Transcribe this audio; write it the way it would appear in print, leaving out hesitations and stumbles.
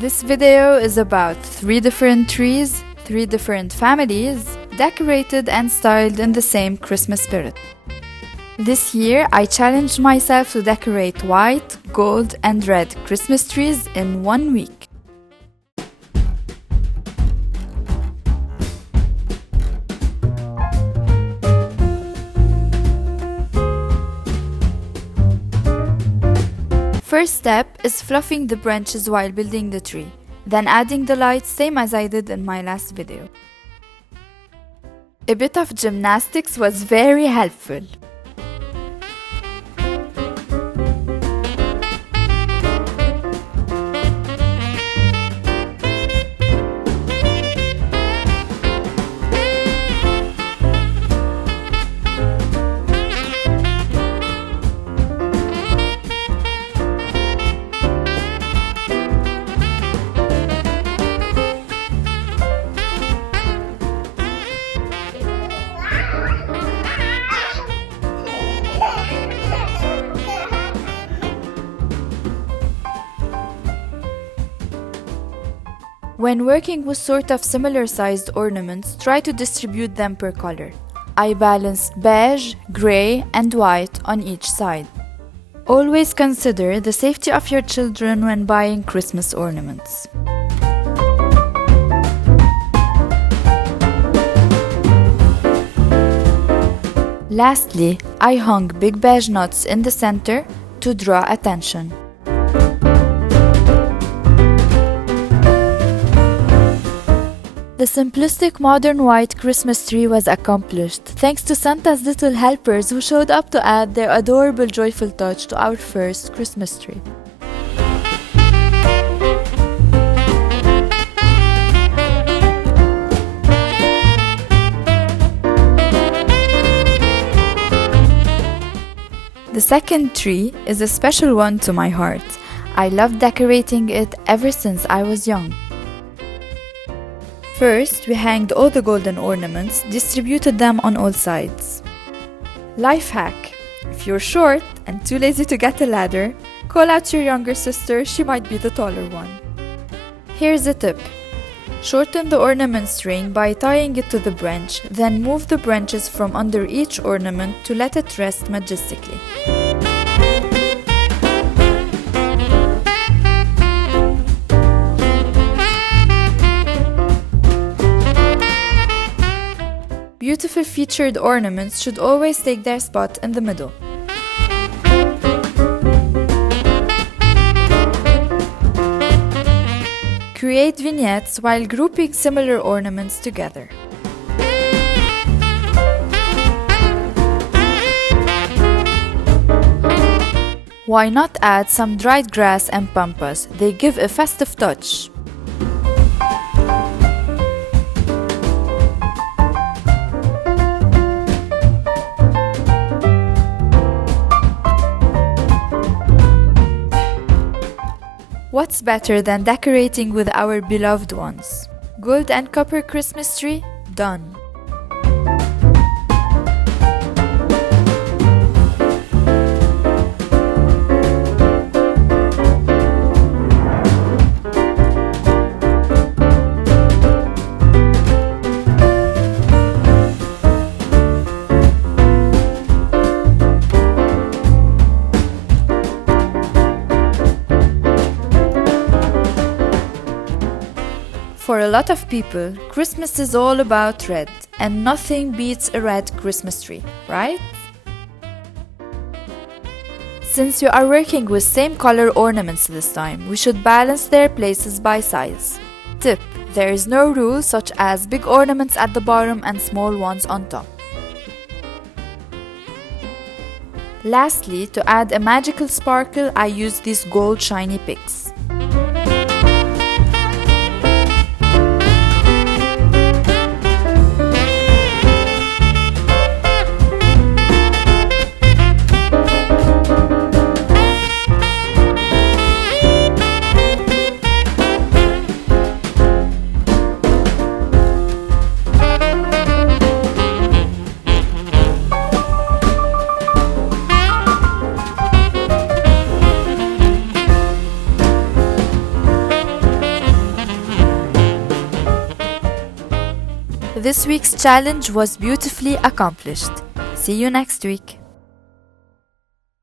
This video is about 3 different trees, 3 different families, decorated and styled in the same Christmas spirit. This year, I challenged myself to decorate white, gold, and red Christmas trees in 1 week. First step is fluffing the branches while building the tree, then adding the lights same as I did in my last video. A bit of gymnastics was very helpful. When working with sort of similar sized ornaments, try to distribute them per color. I balanced beige, grey, and white on each side. Always consider the safety of your children when buying Christmas ornaments. Lastly, I hung big beige knots in the center to draw attention. The simplistic modern white Christmas tree was accomplished thanks to Santa's little helpers who showed up to add their adorable joyful touch to our first Christmas tree. The second tree is a special one to my heart. I loved decorating it ever since I was young. First, we hanged all the golden ornaments, distributed them on all sides. Life hack: if you're short and too lazy to get a ladder, call out your younger sister, she might be the taller one. Here's a tip: shorten the ornament string by tying it to the branch, then move the branches from under each ornament to let it rest majestically. Beautiful featured ornaments should always take their spot in the middle. Create vignettes while grouping similar ornaments together. Why not add some dried grass and pampas? They give a festive touch. What's better than decorating with our beloved ones? Gold and copper Christmas tree? Done. For a lot of people, Christmas is all about red, and nothing beats a red Christmas tree, right? Since you are working with same color ornaments this time, we should balance their places by size. Tip: there is no rule such as big ornaments at the bottom and small ones on top. Lastly, to add a magical sparkle, I use these gold shiny picks. This week's challenge was beautifully accomplished. See you next week.